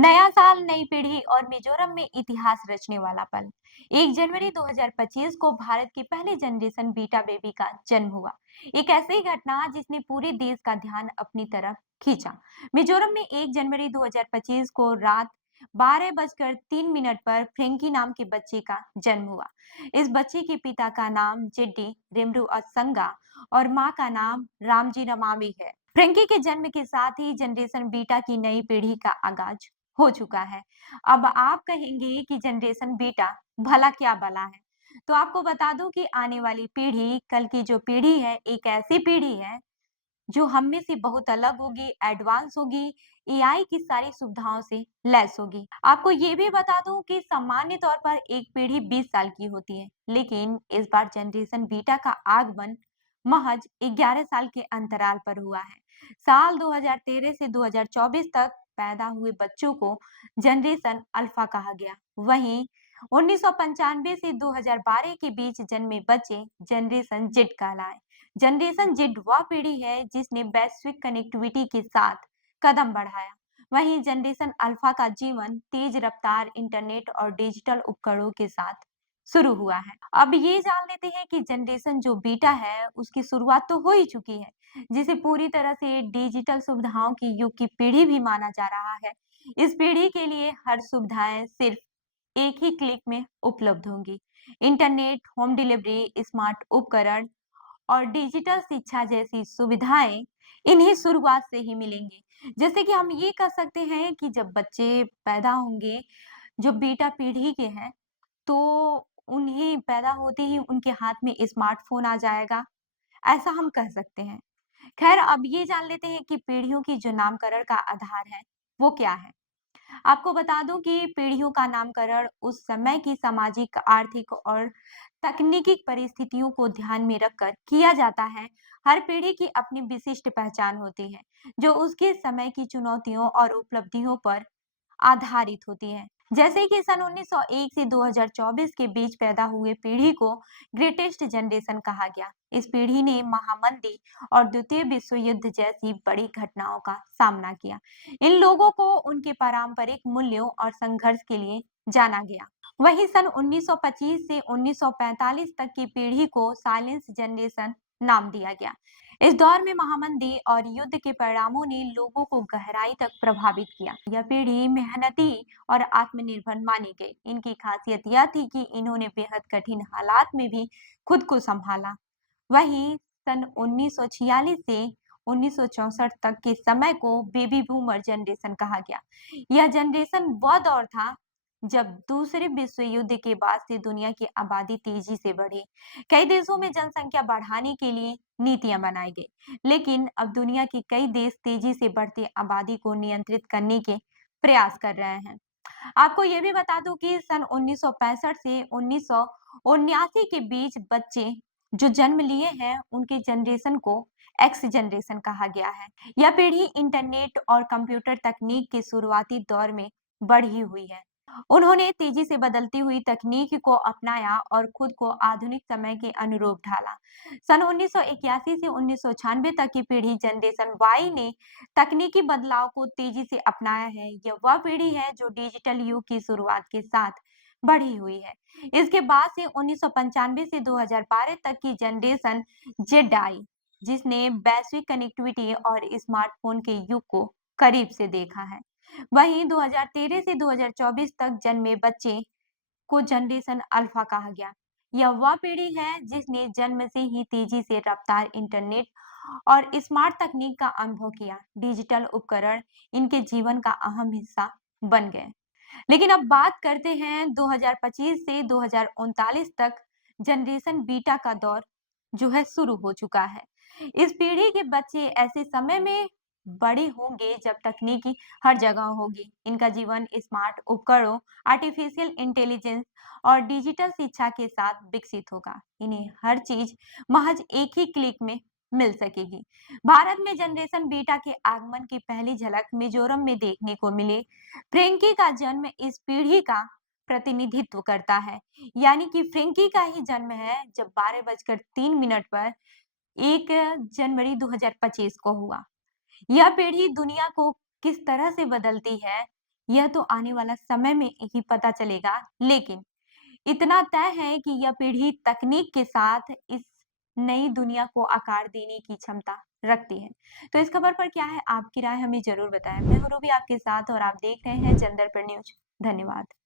नया साल, नई पीढ़ी और मिजोरम में इतिहास रचने वाला पल। 1 जनवरी 2025 को भारत की पहली जनरेशन बीटा बेबी का जन्म हुआ। एक ऐसी घटना जिसने पूरे देश का ध्यान अपनी तरफ खींचा। मिजोरम में 1 जनवरी 2025 को रात 12:03 पर फ्रेंकी नाम के बच्चे का जन्म हुआ। इस बच्चे के पिता का नाम जेड्डी रेमरू असंगा और मां का नाम रामजी रमावी है। फ्रेंकी के जन्म के साथ ही जनरेशन बीटा की नई पीढ़ी का आगाज हो चुका है। अब आप कहेंगे कि जनरेशन बीटा भला क्या भला है? तो आपको बता दूं कि आने वाली पीढ़ी, कल की जो पीढ़ी है, एक ऐसी पीढ़ी है जो हम में से बहुत अलग होगी, एडवांस होगी, एआई की सारी सुविधाओं से लैस होगी। आपको ये भी बता दूं कि सामान्य तौर पर एक पीढ़ी 20 साल की होती है, लेकिन इस बार जनरेशन बीटा का आगमन महज 11 साल के अंतराल पर हुआ है। साल 2013 से 2024 तक पैदा हुए बच्चों को जनरेशन अल्फा कहा गया। वहीं 1995 से 2012 के बीच जन्मे बच्चे जनरेशन जेड कहलाए। जनरेशन जेड वह पीढ़ी है जिसने वैश्विक कनेक्टिविटी के साथ कदम बढ़ाया। वहीं जनरेशन अल्फा का जीवन तेज रफ्तार इंटरनेट और डिजिटल उपकरणों के साथ शुरू हुआ है। अब ये जान लेते हैं कि जनरेशन जो बीटा है उसकी शुरुआत तो हो ही चुकी है, जिसे पूरी तरह से डिजिटल सुविधाओं की युग की पीढ़ी भी माना जा रहा है। इस पीढ़ी के लिए हर सुविधाएं सिर्फ एक ही क्लिक में उपलब्ध होंगी। इंटरनेट, होम डिलीवरी, स्मार्ट उपकरण और डिजिटल शिक्षा जैसी सुविधाएं इन्हीं शुरुआत से ही मिलेंगी। जैसे कि हम ये कह सकते हैं कि जब बच्चे पैदा होंगे, जो बीटा पीढ़ी के हैं, तो उन्हें पैदा होते ही उनके हाथ में स्मार्टफ़ोन आ जाएगा, ऐसा हम कह सकते हैं। खैर, अब ये जान लेते हैं कि पीढ़ियों की जो नामकरण का आधार है, वो क्या है? आपको बता दूं कि पीढ़ियों का नामकरण उस समय की सामाजिक, आर्थिक और तकनीकी परिस्थितियों को ध्यान में रखकर किया जाता है। हर पीढ़ी की अपनी विशिष्ट पहचान होती है, जो उसके समय की चुनौतियों और उपलब्धियों पर आधारित होती है। जैसे कि सन 1901 से 2024 के बीच पैदा हुए पीढ़ी को ग्रेटेस्ट जनरेशन कहा गया। इस पीढ़ी ने महामंदी और द्वितीय विश्व युद्ध जैसी बड़ी घटनाओं का सामना किया। इन लोगों को उनके पारंपरिक मूल्यों और संघर्ष के लिए जाना गया। वहीं सन 1925 से 1945 तक की पीढ़ी को साइलेंस जनरेशन नाम दिया गया। इस दौर में महामंदी और युद्ध के परिणामों ने लोगों को गहराई तक प्रभावित किया। यह पीढ़ी मेहनती और आत्मनिर्भर मानी गई। इनकी खासियत यह थी कि इन्होंने बेहद कठिन हालात में भी खुद को संभाला। वहीं सन 1946 से 1964 तक के समय को बेबी बूमर जनरेशन कहा गया। यह जनरेशन वह दौर था जब दूसरे विश्व युद्ध के बाद से दुनिया की आबादी तेजी से बढ़ी। कई देशों में जनसंख्या बढ़ाने के लिए नीतियां बनाई गई, लेकिन अब दुनिया के कई देश तेजी से बढ़ती आबादी को नियंत्रित करने के प्रयास कर रहे हैं। आपको ये भी बता दूं कि सन 1965 से 1979 के बीच बच्चे जो जन्म लिए हैं, उनके जनरेशन को एक्स जनरेशन कहा गया है। यह पीढ़ी इंटरनेट और कंप्यूटर तकनीक के शुरुआती दौर में बढ़ी हुई है। उन्होंने तेजी से बदलती हुई तकनीक को अपनाया और खुद को आधुनिक समय के अनुरूप ढाला। सन 1981 से 1996 तक की पीढ़ी जनरेशन वाई ने तकनीकी बदलाव को तेजी से अपनाया है। यह वह पीढ़ी है जो डिजिटल युग की शुरुआत के साथ बढ़ी हुई है। इसके बाद से 1995 से 2012 तक की जनरेशन जेड आई, जिसने वैश्विक कनेक्टिविटी और स्मार्टफोन के युग को करीब से देखा है। वहीं 2013 से 2024 तक जन्मे बच्चे को जनरेशन अल्फा कहा गया। यह वह पीढ़ी है जिसने जन्म से ही तेजी से रफ्तार इंटरनेट और स्मार्ट तकनीक का अनुभव किया। डिजिटल उपकरण इनके जीवन का अहम हिस्सा बन गए। लेकिन अब बात करते हैं 2025 से 2039 तक जनरेशन बीटा का दौर जो है शुरू हो चुका है। इस पीढ़ी के बच्चे ऐसे समय में बड़े होंगे जब तकनीकी हर जगह होगी। इनका जीवन स्मार्ट उपकरणों, आर्टिफिशियल इंटेलिजेंस और डिजिटल शिक्षा के साथ विकसित होगा। इन्हें हर चीज महज एक ही क्लिक में मिल सकेगी। भारत में जनरेशन बीटा के आगमन की पहली झलक मिजोरम में देखने को मिली। फ्रेंकी का जन्म इस पीढ़ी का प्रतिनिधित्व करता है। यानी कि फ्रेंकी का ही जन्म है जब 12:03 पर 1 जनवरी 2025 को हुआ। यह पीढ़ी दुनिया को किस तरह से बदलती है, यह तो आने वाला समय में ही पता चलेगा, लेकिन इतना तय है कि यह पीढ़ी तकनीक के साथ इस नई दुनिया को आकार देने की क्षमता रखती है। तो इस खबर पर क्या है आपकी राय हमें ज़रूर बताएँ। मैं हूँ रूबी आपके साथ और आप देख रहे हैं जनदर्पण न्यूज़। धन्यवाद।